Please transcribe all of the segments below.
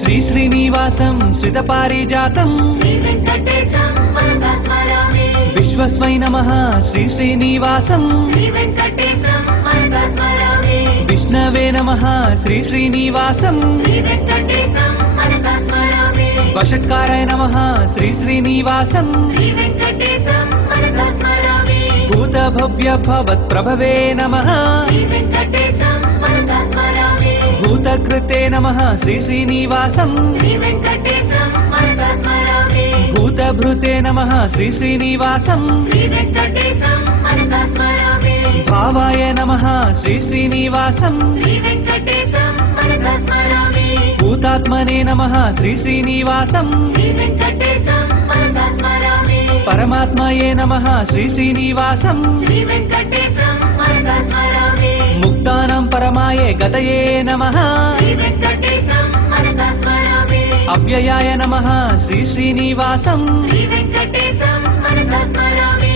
శ్రీ శ్రీనివాసం శ్రితపారిజాతం శ్రీ వెంకటేశం మనసా స్మరామి విశ్వస్మై నమః శ్రీ శ్రీనివాసం శ్రీ వెంకటేశం మనసా స్మరామి విష్ణవే నమః శ్రీ శ్రీనివాసం శ్రీ వెంకటేశం మనసా స్మరామి వషట్కారాయ నమః శ్రీ శ్రీనివాసం శ్రీ వెంకటేశం మనసా స్మరామి భూత భవ్య భవత్ ప్రభవే నమః శ్రీ వెంకటేశం మనసా స్మరామి భూతకృతే నమః శ్రీ శ్రీనివాసం శ్రీ వెంకటేశం మనసా స్మరామి భూతభృతే నమః శ్రీ శ్రీనివాసం శ్రీ వెంకటేశం మనసా స్మరామి భావాయ నమః శ్రీ శ్రీనివాసం శ్రీ వెంకటేశం మనసా స్మరామి భూతాత్మనే నమః శ్రీ శ్రీనివాసం శ్రీ వెంకటేశం మనసా స్మరామి పరమాత్మయే నమః శ్రీ శ్రీనివాసం శ్రీ వెంకటేశం మనసా స్మరామి ముక్తానాం పరమాయ గతయే నమః శ్రీ వెంకటేశం మనసా స్మరామి అవ్యయాయ నమః శ్రీ శ్రీనివాసం శ్రీ వెంకటేశం మనసా స్మరామి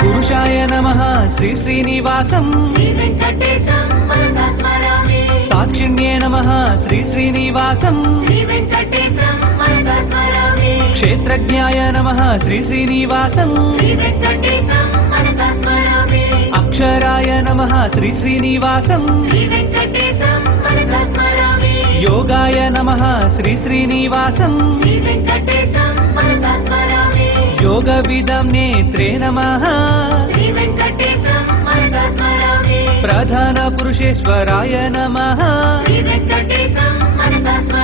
పురుషాయ నమః శ్రీ శ్రీనివాసం శ్రీ వెంకటేశం మనసా స్మరామి సాక్షిణ్యే నమః శ్రీ శ్రీనివాసం శ్రీ వెంకటేశం మనసా స్మరామి క్షేత్రజ్ఞాయ నమః శ్రీ శ్రీనివాసం శ్రీ వెంకటేశం మనసా స్మరామి అక్షరాయ నమః శ్రీ శ్రీనివాసం శ్రీ వెంకటేశం మనసా స్మరామి యోగాయ నమః శ్రీ శ్రీనివాసం శ్రీ వెంకటేశం మనసా స్మరామి యోగవిదం నేత్రే నమః శ్రీ వెంకటేశం మనసా స్మరామి ప్రధాన పురుషేశ్వరాయ నమః శ్రీ వెంకటేశం మనసా స్మరామి